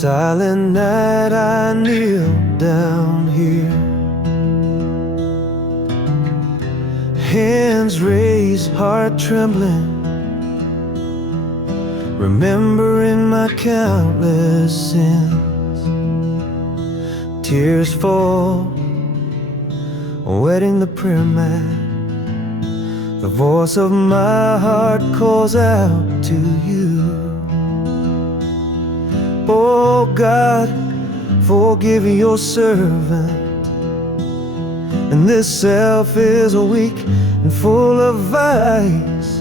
silent night I kneel down here, hands raised, heart trembling, remembering my countless sins. Tears fall, wetting the prayer mat. The voice of my heart calls out to you. Oh God, forgive your servant, and this self is weak and full of vice,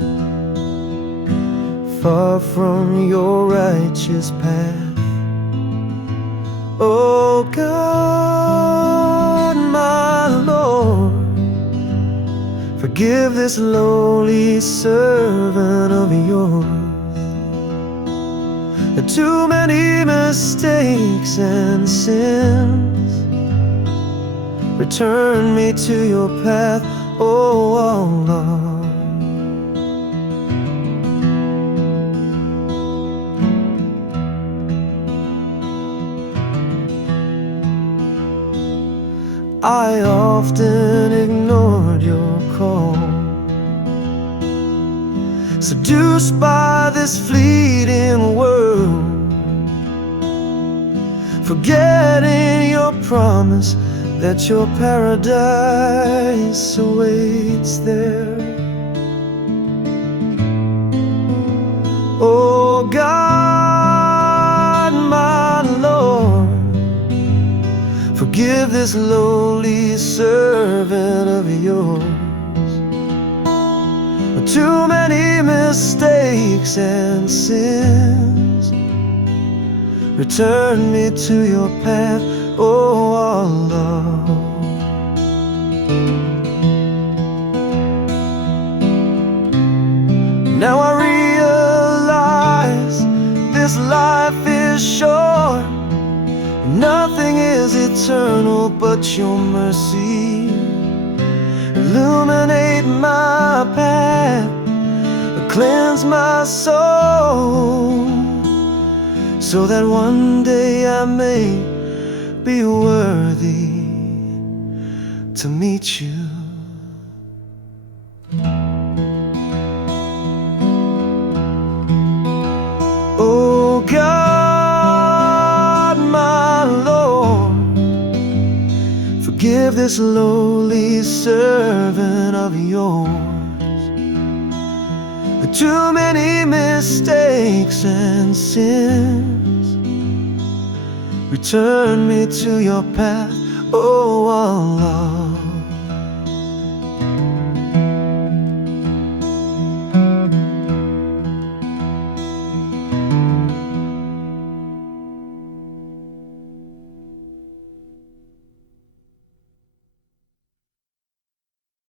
far from your righteous path. Oh God, my Lord, forgive this lowly servant of yours. Too many mistakes and sins, return me to your path, oh Lord. I often ignored your call, seduced by this fleeting world, forgetting your promise that your paradise awaits there. Oh God, my Lord, forgive this lowly servant of yours. Too many mistakes and sins, return me to your path, oh Allah. Now I realize this life is short, nothing is eternal but your mercy. Illuminate my path, cleanse my soul, so that one day I may be worthy to meet you. Oh God, my Lord, forgive this lowly servant of yours. Too many mistakes and sins, return me to your path, oh Allah.